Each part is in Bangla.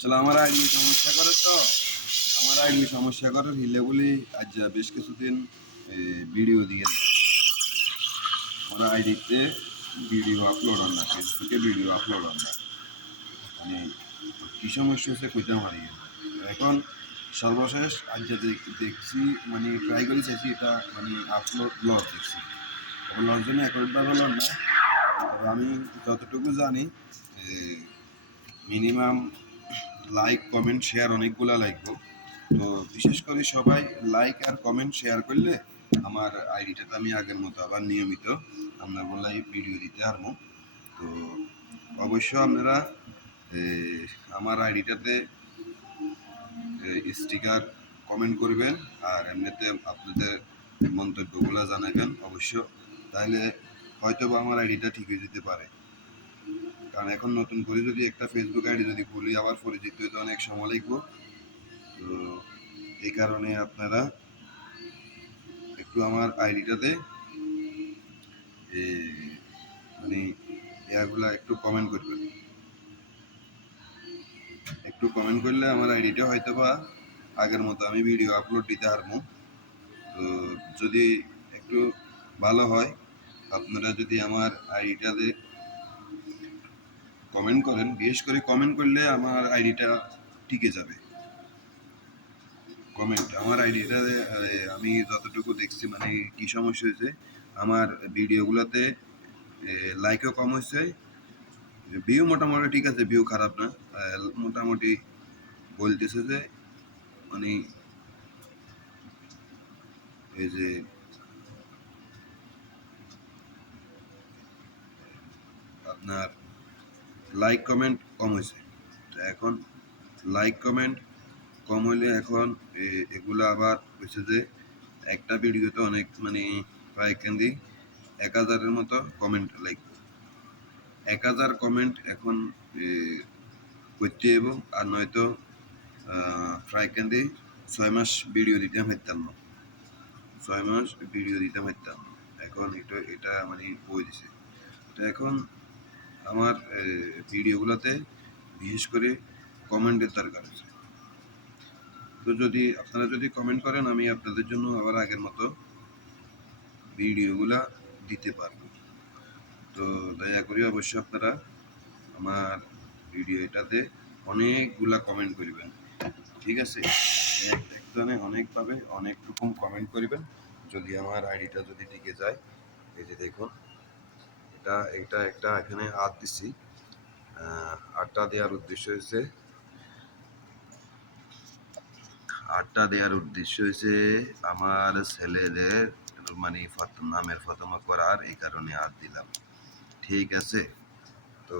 আসলে আমার আইডি সমস্যা করে তো আমার আইডি সমস্যা করে হিলে বলি আজ বেশ কিছুদিন ভিডিও দিয়ে আমার আইডিতে ভিডিও আপলোড হন না, ফেসবুকে ভিডিও আপলোড হন না। মানে কি সমস্যা হচ্ছে কইতে পারি। এখন সর্বশেষ আজ দেখছি, মানে ট্রাই করে চাইছি, এটা মানে আপলোড লস দেখছি। লস জন্য একবার হলো না। আমি যতটুকু জানি মিনিমাম লাইক কমেন্ট শেয়ার অনেকগুলা লাগবে। তো বিশেষ করে সবাই লাইক আর কমেন্ট শেয়ার করলে আমার আইডিটাতে আমি আগের মতো আবার নিয়মিত আপনার বললাই ভিডিও দিতে পারবো। তো অবশ্য আপনারা আমার আইডিটাতে স্টিকার কমেন্ট করবেন আর এমনিতে আপনাদের মন্তব্যগুলো জানাবেন অবশ্য, তাহলে হয়তো বা আমার আইডিটা ঠিক হয়ে যেতে পারে। কারণ এখন নতুন করে যদি একটা ফেসবুক আইডি যদি খুলি আবার পরিচিত হইতে অনেক সময় লাগবে। তো এই কারণে আপনারা একটু আমার আইডিটাতে মানে ইয়াগুলা একটু কমেন্ট করবেন। একটু কমেন্ট করলে আমার আইডিটা হয়তো বা আগের মতো আমি ভিডিও আপলোড দিতে পারবো। তো যদি একটু ভালো হয়, আপনারা যদি আমার আইডিটাতে কমেন্ট করেন, বিশেষ করে কমেন্ট করলে আমার আইডিটা টিকে যাবে। কমেন্ট আমার আইডিটাতে আমি যতটুকু দেখছি, মানে কি সমস্যা হয়েছে আমার ভিডিওগুলোতে লাইকও কম হয়েছে, ভিউ মোটামুটি ঠিক আছে, ভিউ খারাপ না। মোটামুটি বলতেছে যে মানে এই যে আপনার লাইক কমেন্ট কম হয়েছে। তো এখন লাইক কমেন্ট কম হইলে এখন এগুলো আবার হয়েছে যে একটা ভিডিওতে অনেক মানে প্রায় কেন্দ্রিক 1000-এর মতো কমেন্ট লাগবে। 1000 কমেন্ট এখন করতে এবং আর নয়তো প্রায় কেন্দ্রে 6 মাস ভিডিও দিতে পারতাম না। 6 মাস ভিডিও দিতে পারতাম। এখন এটা মানে বই দিছে। তো এখন আমার ভিডিওগুলোতে বিশেষ করে কমেন্টের দরকার আছে। তো যদি আপনারা যদি কমেন্ট করেন আমি আপনাদের জন্য আবার আগের মতো ভিডিওগুলা দিতে পারবো। তো দয়া করে অবশ্যই আপনারা আমার ভিডিওটাতে অনেকগুলা কমেন্ট করবেন, ঠিক আছে? একজনে অনেকভাবে অনেক রকম কমেন্ট করবেন যদি আমার আইডিটা যদি টিকে যায়। এই যে দেখুন, এটা এটা একটা এখানে হাত দিচ্ছি। আটটা দেওয়ার উদ্দেশ্য হয়েছে আমার ছেলেদের মানে নামের ফতমা করার, এই কারণে হাত দিলাম, ঠিক আছে? তো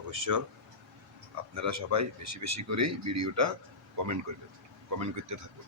অবশ্য আপনারা সবাই বেশি বেশি করে ভিডিওটা কমেন্ট করবেন, কমেন্ট করতে থাকুন।